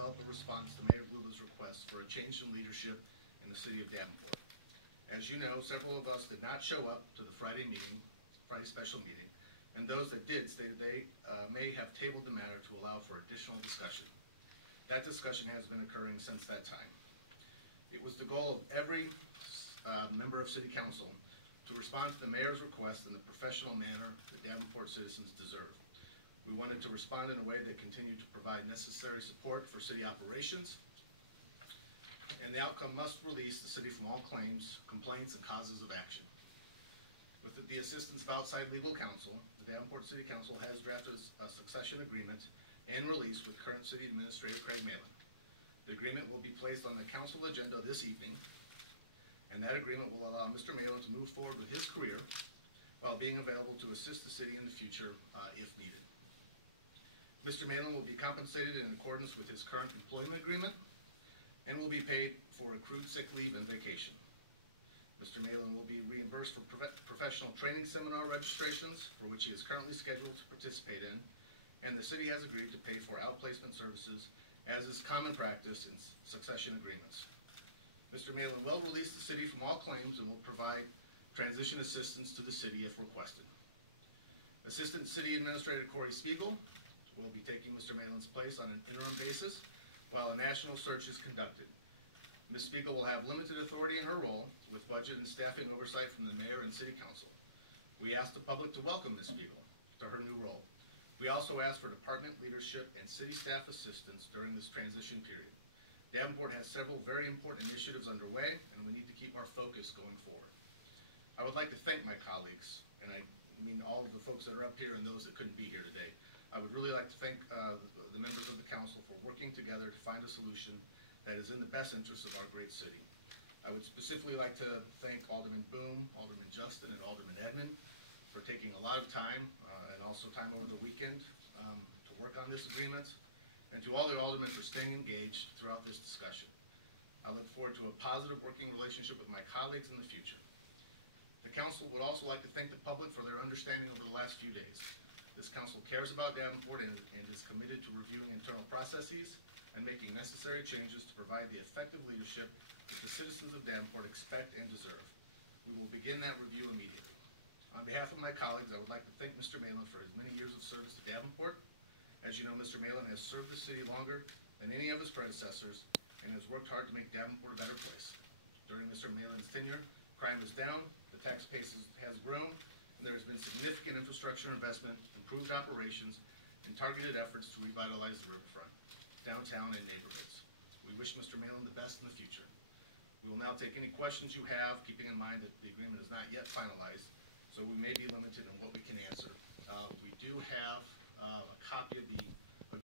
develop a response to Mayor Gluba's request for a change in leadership in the city of Davenport. As you know, several of us did not show up to the Friday special meeting, and those that did stated they may have tabled the matter to allow for additional discussion. That discussion has been occurring since that time. It was the goal of every member of City Council to respond to the mayor's request in the professional manner that Davenport citizens deserve. We wanted to respond in a way that continued to provide necessary support for city operations, and the outcome must release the city from all claims, complaints, and causes of action. With the assistance of outside legal counsel, the Davenport City Council has drafted a succession agreement and release with current City Administrator Craig Malin. The agreement will be placed on the council agenda this evening, and that agreement will allow Mr. Malin to move forward with his career while being available to assist the city in the future if needed. Mr. Malin will be compensated in accordance with his current employment agreement and will be paid for accrued sick leave and vacation. Mr. Malin will be reimbursed for professional training seminar registrations for which he is currently scheduled to participate in, and the city has agreed to pay for outplacement services as is common practice in succession agreements. Mr. Malin will release the city from all claims and will provide transition assistance to the city if requested. Assistant City Administrator Corey Spiegel will be taking Mr. Malin's place on an interim basis while a national search is conducted. Ms. Spiegel will have limited authority in her role with budget and staffing oversight from the mayor and city council. We ask the public to welcome Ms. Spiegel to her new role. We also ask for department leadership and city staff assistance during this transition period. Davenport has several very important initiatives underway, and we need to keep our focus going forward. I would like to thank my colleagues, and I mean all of the folks that are up here and those that couldn't be here today. I would really like to thank the members of the council for working together to find a solution that is in the best interest of our great city. I would specifically like to thank Alderman Boone, Alderman Justin, and Alderman Edmond for taking a lot of time and also time over the weekend to work on this agreement, and to all the aldermen for staying engaged throughout this discussion. I look forward to a positive working relationship with my colleagues in the future. The council would also like to thank the public for their understanding over the last few days. This council cares about Davenport and is committed to reviewing internal processes and making necessary changes to provide the effective leadership that the citizens of Davenport expect and deserve. We will begin that review immediately. On behalf of my colleagues, I would like to thank Mr. Malin for his many years of service to Davenport. As you know, Mr. Malin has served the city longer than any of his predecessors and has worked hard to make Davenport a better place. During Mr. Malin's tenure, crime is down, the tax base has grown, and there has been significant infrastructure investment, improved operations, and targeted efforts to revitalize the riverfront, downtown, and neighborhoods. We wish Mr. Malin the best in the future. We will now take any questions you have, keeping in mind that the agreement is not yet finalized, so we may be limited in what we can